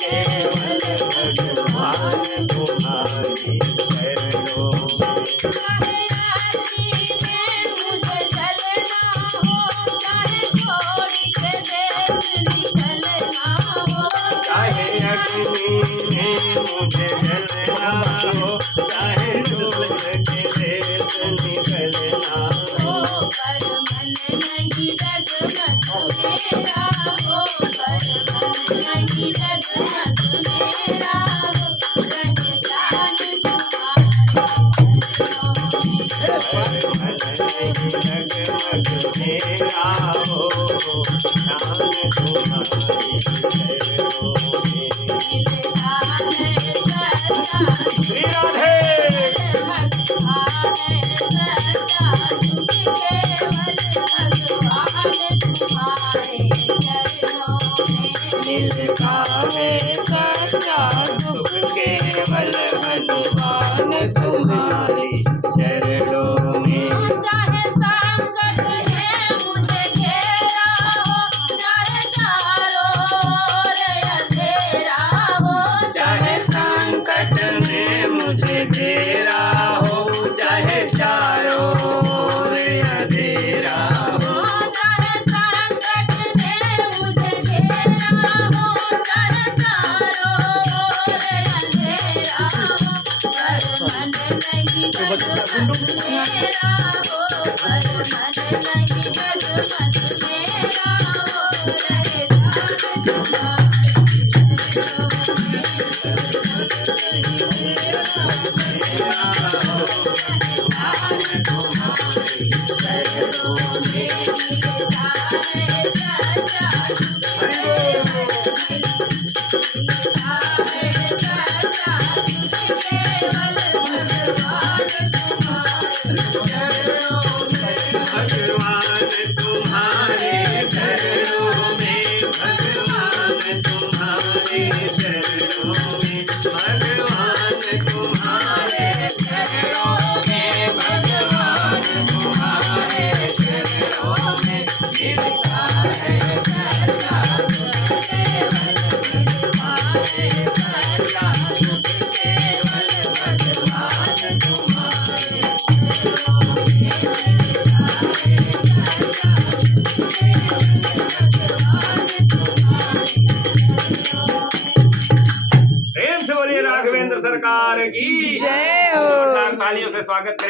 केवल भगवान तुम्हारे चरणों में। चाहे आरती में मुझे चलना हो, चाहे छोड़ के देश निकलना हो, चाहे अग्नि में मुझे जलना हो, चाहे डूब के देश निकलना हो, पर मन नहीं डगमग मेरा हो, पर मन नहीं डगमग मेरा हो, रहे जान तुम्हारे चरणों में। मन नहीं डगमग मेरा हो, ध्यान तुम्हारे चरणों में। मिलता है सच्चा श्री राधे भगवान है सच्चा सुख केवल भगवान तुम्हारे चरणों में। मिलता है सच्चा सुख केवल भगवान तुम्हारे चरणों में। चाहे संकट है मुझे घेरा हो, चाहे चारों ओर अंधेरा हो, चाहे संकट में मुझे घेरा हो, चाहे चारों ओर अंधेरा हो, चाहे संकट ने मुझे घेरा हो, चाहे चारों ओर अंधेरा हो, पर मन नहीं डगमग मेरा हो, पर मन नहीं डगमग मेरा हो, रहे जान तुम्हारे चरणों में। मिलता है सच्चा सुख केवल, मिलता है सच्चा सुख केवल भगवान तुम्हारे चरणों में। भगवान तुम्हारे चरणों में, भगवान तुम्हारे चरणों में, भगवान तुम्हारे चरणों में, भगवान तुम्हारे चरणों में। मिलता है सच्चा सुख केवल तुम्हारे, सच्चा सुख केवल भगवान तुम्हारे चरणों में। प्रेम से बोलिए राघवेंद्र सरकार की जय हो। जोरदार तालियों से स्वागत करें।